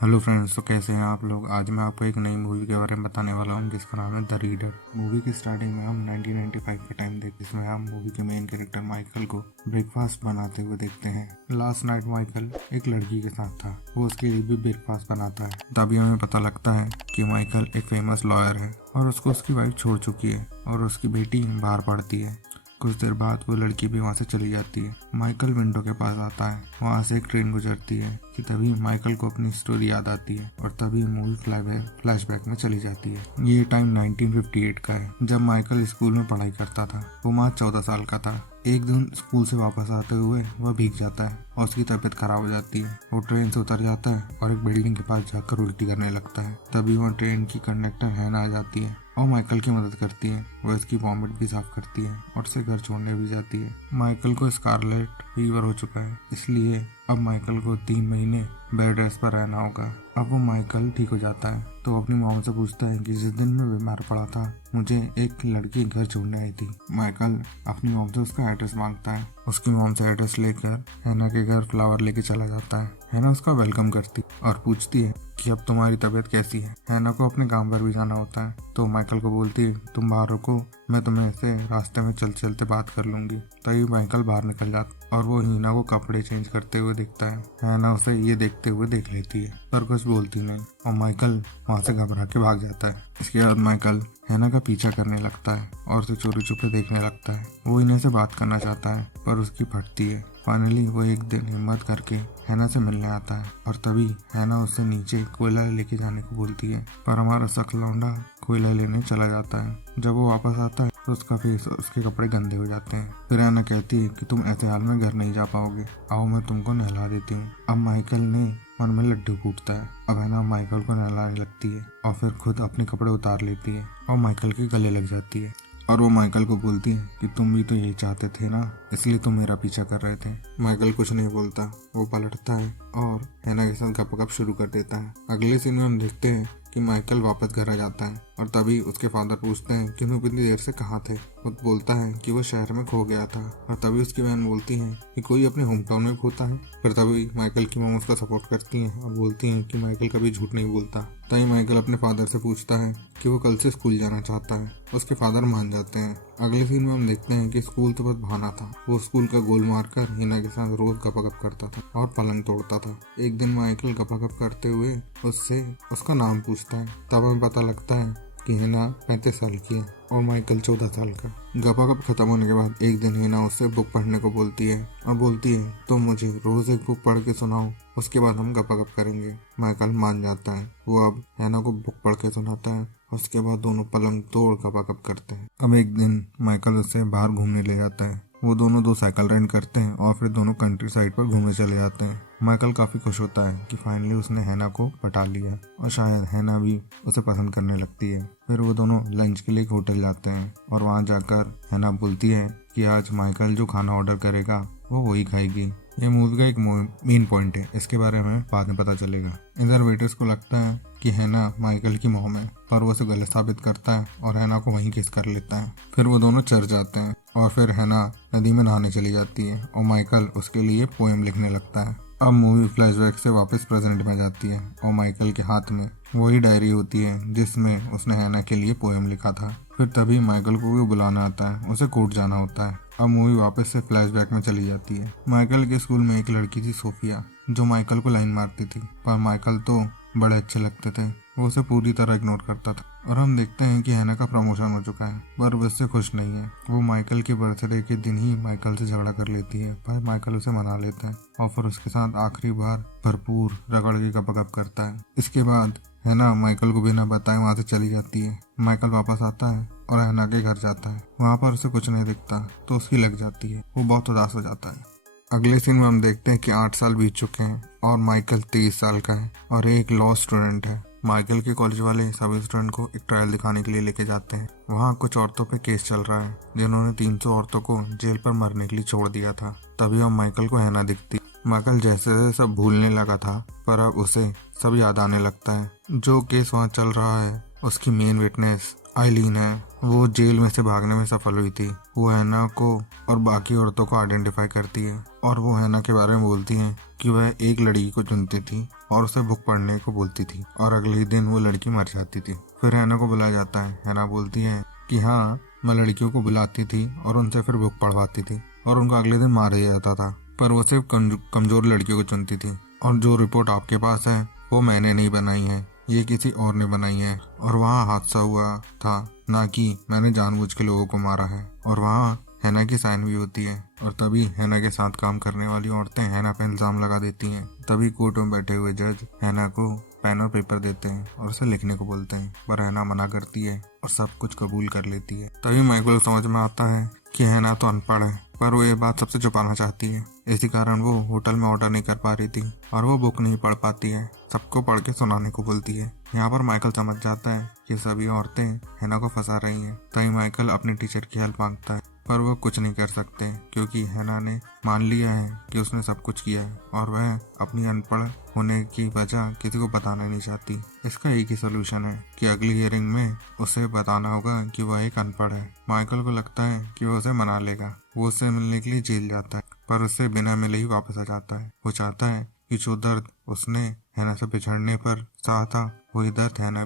Hello friends, तो कैसे हैं आप लोग। आज मैं आपको एक नई मूवी के बारे में बताने वाला हूँ जिसका नाम है द रीडर। मूवी की स्टार्टिंग में हम 1995 का टाइम देखते हैं, जिसमें हम मूवी के मेन कैरेक्टर माइकल को ब्रेकफास्ट बनाते हुए देखते हैं। लास्ट नाइट माइकल एक लड़की के साथ था, वो उसके लिए भी ब्रेकफास्ट बनाता है। तभी हमें पता लगता है कि माइकल एक फेमस लॉयर है और उसको उसकी वाइफ छोड़ चुकी है और उसकी बेटी बाहर पढ़ती है। कुछ देर बाद वो लड़की भी वहाँ से चली जाती है। माइकल विंडो के पास आता है, वहाँ से एक ट्रेन गुजरती है कि तभी माइकल को अपनी स्टोरी याद आती है और तभी मूवी फ्लैशबैक में चली जाती है। ये टाइम 1958 का है, जब माइकल स्कूल में पढ़ाई करता था। वो मात्र 14 साल का था। एक दिन स्कूल से वापस आते हुए वह भीग जाता है और उसकी तबीयत खराब हो जाती है। वो ट्रेन से उतर जाता है और एक बिल्डिंग के पास जाकर उल्टी करने लगता है। तभी वह ट्रेन की कंडक्टर हैना आ जाती है और माइकल की मदद करती है। वह इसकी वॉमिट भी साफ करती है और उसे घर छोड़ने भी जाती है। माइकल को स्कारलेट फीवर हो चुका है, इसलिए अब माइकल को 3 महीने बेड रेस्ट पर रहना होगा। अब वो माइकल ठीक हो जाता है तो अपनी मॉम से पूछता है कि जिस दिन मैं बीमार पड़ा था मुझे एक लड़की घर छोड़ने आई थी। माइकल अपनी मॉम से उसका एड्रेस मांगता है। उसकी मॉम से एड्रेस लेकर हैना के घर फ्लावर लेके चला जाता है। हैना उसका वेलकम करती और पूछती है कि अब तुम्हारी तबीयत कैसी है। हैना को अपने काम पर भी जाना होता है तो माइकल को बोलती है तुम बाहर रुको, मैं तुम्हें ऐसे रास्ते में चलते चलते बात कर लूंगी। तभी माइकल बाहर निकल जाता और वो हीना को कपड़े चेंज करते हुए देखता है। हैना उसे ये देखते हुए देख लेती है पर कुछ बोलती नहीं और माइकल वहाँ से घबरा के भाग जाता है। इसके बाद माइकल हैना का पीछा करने लगता है और उसे चोरी छुपे देखने लगता है। वो इन्हें से बात करना चाहता है पर उसकी फटती है। फाइनली वो एक दिन हिम्मत करके हैना से मिलने आता है और तभी हैना उससे नीचे कोयला लेके जाने को बोलती है, पर हमारा शख्स लौंडा कोयला लेने चला जाता है। जब वो वापस आता है तो उसका फेस और उसके कपड़े गंदे हो जाते हैं। फिर हैना कहती है कि तुम ऐसे हाल में घर नहीं जा पाओगे, आओ मैं तुमको नहला देती हूँ। अब माइकल ने मन में लड्डू फूटता है। अब हैना माइकल को नहलाने लगती है और फिर खुद अपने कपड़े उतार लेती है और माइकल के गले लग जाती है। और वो माइकल को बोलती है कि तुम भी तो यही चाहते थे ना, इसलिए तुम मेरा पीछा कर रहे थे। माइकल कुछ नहीं बोलता, वो पलटता है और हैना के साथ गपगप शुरू कर देता है। अगले सीन में हम देखते हैं कि माइकल वापस घर आ जाता है और तभी उसके फादर पूछते हैं कि तुम इतनी देर से कहाँ थे। वो बोलता है कि वो शहर में खो गया था और तभी उसकी बहन बोलती है कि कोई अपने होम टाउन में खोता है। फिर तभी माइकल की मॉम उसका सपोर्ट करती हैं और बोलती हैं कि माइकल कभी झूठ नहीं बोलता। तभी माइकल अपने फादर से पूछता है कि वो कल से स्कूल जाना चाहता है। उसके फादर मान जाते हैं। अगले सीन में हम देखते हैं कि स्कूल तो बस बहाना था। वो स्कूल का गोल मारकर हिना के साथ रोज गपागप करता था और पलंग तोड़ता था। एक दिन माइकल गपागप करते हुए उससे उसका नाम पूछता है। तब हमें पता लगता है कि हिना 35 साल की है और माइकल 14 साल का। गपागप खत्म होने के बाद एक दिन हिना उससे बुक पढ़ने को बोलती है और बोलती है तुम मुझे रोज एक बुक पढ़ के सुनाओ, उसके बाद हम गपागप करेंगे। माइकल मान जाता है। वो अब हिना को बुक पढ़ के सुनाता है, उसके बाद दोनों पलंग तोड़ गपागप करते हैं। अब एक दिन माइकल उससे बाहर घूमने ले जाता है। वो दोनों 2 साइकिल रेंट करते हैं और फिर दोनों कंट्री साइड पर घूमने चले जाते हैं। माइकल काफी खुश होता है कि फाइनली उसने हैना को पटा लिया और शायद हैना भी उसे पसंद करने लगती है। फिर वो दोनों लंच के लिए एक होटल जाते हैं और वहाँ जाकर हैना बोलती है कि आज माइकल जो खाना ऑर्डर करेगा वो वही खाएगी। ये मूवी का एक मेन पॉइंट है, इसके बारे में बाद में पता चलेगा। इधर वेटर्स को लगता है कि हैना माइकल की मॉम है, पर वो उसे गलत साबित करता है और हैना को वहीं किस कर लेता है। फिर वो दोनों चर्च जाते हैं और फिर हैना नदी में नहाने चली जाती है और माइकल उसके लिए पोएम लिखने लगता है। अब मूवी फ्लैशबैक से वापस प्रेजेंट में जाती है और माइकल के हाथ में वही डायरी होती है जिसमें उसने हैना के लिए पोएम लिखा था। फिर तभी माइकल को भी बुलाना आता है, उसे कोर्ट जाना होता है। अब मूवी वापस से फ्लैशबैक में चली जाती है। माइकल के स्कूल में एक लड़की थी सोफिया, जो माइकल को लाइन मारती थी, पर माइकल तो बड़े अच्छे लगते थे, वो उसे पूरी तरह इग्नोर करता था। और हम देखते हैं कि हैना का प्रमोशन हो चुका है, पर वो इससे खुश नहीं है। वो माइकल के बर्थडे के दिन ही माइकल से झगड़ा कर लेती है, पर माइकल उसे मना लेता है और फिर उसके साथ आखिरी बार भरपूर रगड़ के गपगप करता है। इसके बाद हैना माइकल को बिना बताए वहाँ से चली जाती है। माइकल वापस आता है और हैना के घर जाता है। वहाँ पर उसे कुछ नहीं दिखता तो उसकी लग जाती है। वो बहुत उदास हो जाता है। अगले सीन में हम देखते हैं कि 8 साल बीत चुके हैं और माइकल 23 साल का है और एक लॉ स्टूडेंट है। माइकल के कॉलेज वाले सभी स्टूडेंट को एक ट्रायल दिखाने के लिए लेके जाते हैं। वहाँ कुछ औरतों पे केस चल रहा है जिन्होंने 300 औरतों को जेल पर मरने के लिए छोड़ दिया था। तभी हम माइकल को हैना दिखती। माइकल जैसे जैसे सब भूलने लगा था, पर अब उसे सब याद आने लगता है। जो केस वहाँ चल रहा है उसकी मेन विटनेस आइलीन है, वो जेल में से भागने में सफल हुई थी। वो हैना को और बाकी औरतों को आइडेंटिफाई करती है और वो हैना के बारे में बोलती है कि वह एक लड़की को चुनती थी और उसे बुक पढ़ने को बोलती थी और अगले ही दिन वो लड़की मर जाती थी। फिर हैना को बुलाया जाता है। हैना बोलती है कि हाँ, मैं लड़कियों को बुलाती थी और उनसे फिर बुक पढ़वाती थी और उनको अगले दिन मार दिया जाता था, पर वो सिर्फ कमजोर लड़कियों को चुनती थी। और जो रिपोर्ट आपके पास है वो मैंने नहीं बनाई है, ये किसी और ने बनाई है और वहाँ हादसा हुआ था, ना कि मैंने जानबूझ के लोगों को मारा है। और वहाँ हैना की साइन भी होती है और तभी हैना के साथ काम करने वाली औरतें हैना पे इल्जाम लगा देती हैं। तभी कोर्ट में बैठे हुए जज हैना को पेन और पेपर देते हैं और उसे लिखने को बोलते हैं, पर हैना मना करती है और सब कुछ कबूल कर लेती है। तभी माइकल समझ में आता है कि हैना तो अनपढ़ है, पर वो ये बात सबसे छुपाना चाहती है। इसी कारण वो होटल में ऑर्डर नहीं कर पा रही थी और वो बुक नहीं पढ़ पाती है, सबको पढ़ के सुनाने को बोलती है। यहाँ पर माइकल समझ जाता है कि सभी औरतें हैना को फंसा रही हैं। तभी माइकल अपने टीचर की हेल्प मांगता है, पर वो कुछ नहीं कर सकते क्योंकि हैना ने मान लिया है कि उसने सब कुछ किया है और वह अपनी अनपढ़ होने की वजह किसी को बताना नहीं चाहती। इसका एक ही सोल्यूशन है कि अगली हियरिंग में उसे बताना होगा कि वह एक अनपढ़ है। माइकल को लगता है कि वो उसे मना लेगा। वो उससे मिलने के लिए जेल जाता है, पर उससे बिना मिले ही वापस आ जाता है। वो चाहता है कि जो दर्द उसने हैना से बिछड़ने पर सहा था वही दर्द हैना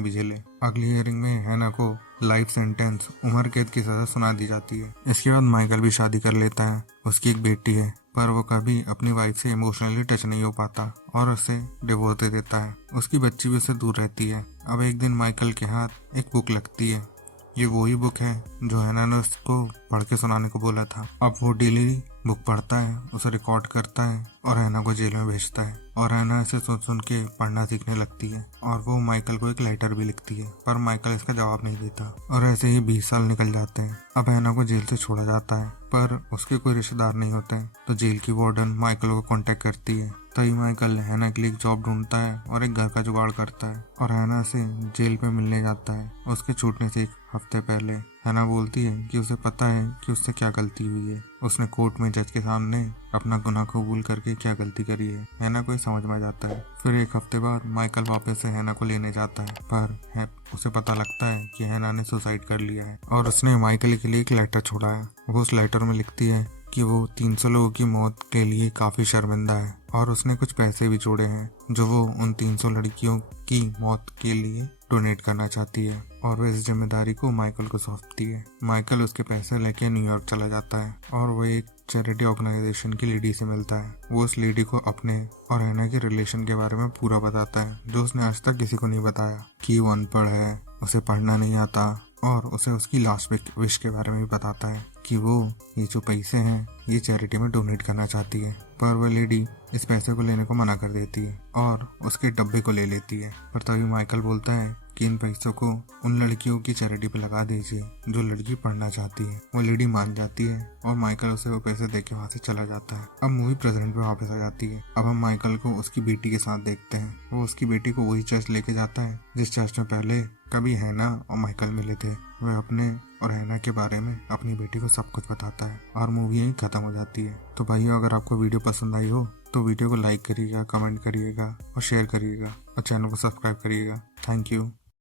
भी झेले। अगली हियरिंग में हैना को लाइफ सेंटेंस, उम्र कैद की सजा सुना दी जाती है। इसके बाद माइकल भी शादी कर लेता है। उसकी एक बेटी है, पर वो कभी अपनी वाइफ से इमोशनली टच नहीं हो पाता और उसे डिवोर्स दे देता है। उसकी बच्ची भी उससे दूर रहती है। अब एक दिन माइकल के हाथ एक बुक लगती है। ये वही बुक है जो हैना ने उसको पढ़ के सुनाने को बोला था। अब वो डेली बुक पढ़ता है, उसे रिकॉर्ड करता है और हैना को जेल में भेजता है और हैना इसे सुन सुन के पढ़ना सीखने लगती है और वो माइकल को एक लेटर भी लिखती है, पर माइकल इसका जवाब नहीं देता और ऐसे ही 20 साल निकल जाते हैं। अब हैना को जेल से छोड़ा जाता है, पर उसके कोई रिश्तेदार नहीं होते हैं, तो जेल की वार्डन माइकल को कांटेक्ट करती है। तभी माइकल हैना के लिए एक जॉब ढूंढता है और एक घर का जुगाड़ करता है और हैना से जेल पे मिलने जाता है। उसके छूटने से एक हफ्ते पहले हैना बोलती है कि उसे पता है कि उससे क्या गलती हुई है। उसने कोर्ट में जज के सामने अपना गुनाह कबूल करके क्या गलती करी है। हैना को समझ में आ जाता है। फिर एक हफ्ते बाद माइकल वापस से हैना को लेने जाता है, पर उसे पता लगता है कि हैना ने सुसाइड कर लिया है और उसने माइकल के लिए एक लेटर छोड़ा है। वो उस लेटर में लिखती है कि वो 300 लोगों की मौत के लिए काफी शर्मिंदा है और उसने कुछ पैसे भी जोड़े हैं जो वो उन 300 लड़कियों की मौत के लिए डोनेट करना चाहती है और वो इस जिम्मेदारी को माइकल को सौंपती है। माइकल उसके पैसे लेके न्यूयॉर्क चला जाता है और वो एक चैरिटी ऑर्गेनाइजेशन की लेडी से मिलता है। वो उस लेडी को अपने और हैना के रिलेशन के बारे में पूरा बताता है, जो उसने आज तक किसी को नहीं बताया, कि वो अनपढ़ है, उसे पढ़ना नहीं आता और उसे उसकी लास्ट विश के बारे में भी बताता है कि वो ये जो पैसे हैं ये चैरिटी में डोनेट करना चाहती है। पर वह लेडी इस पैसे को लेने को मना कर देती है और उसके डब्बे को ले लेती है। पर तभी माइकल बोलता है कि इन पैसों को उन लड़कियों की चैरिटी पे लगा दीजिए जो लड़की पढ़ना चाहती है। वो लेडी मान जाती है और माइकल उसे वो पैसे देके वहाँ से चला जाता है। अब मूवी प्रेजेंट पे वापस आ जाती है। अब हम माइकल को उसकी बेटी के साथ देखते हैं। वो उसकी बेटी को वही चर्च लेके जाता है जिस चर्च में पहले कभी हैना और माइकल मिले थे। वह अपने और हैना के बारे में अपनी बेटी को सब कुछ बताता है और मूवी यहीं खत्म हो जाती है। तो भाइयों, अगर आपको वीडियो पसंद आई हो तो वीडियो को लाइक करिएगा, कमेंट करिएगा और शेयर करिएगा और चैनल को सब्सक्राइब करिएगा। Thank you.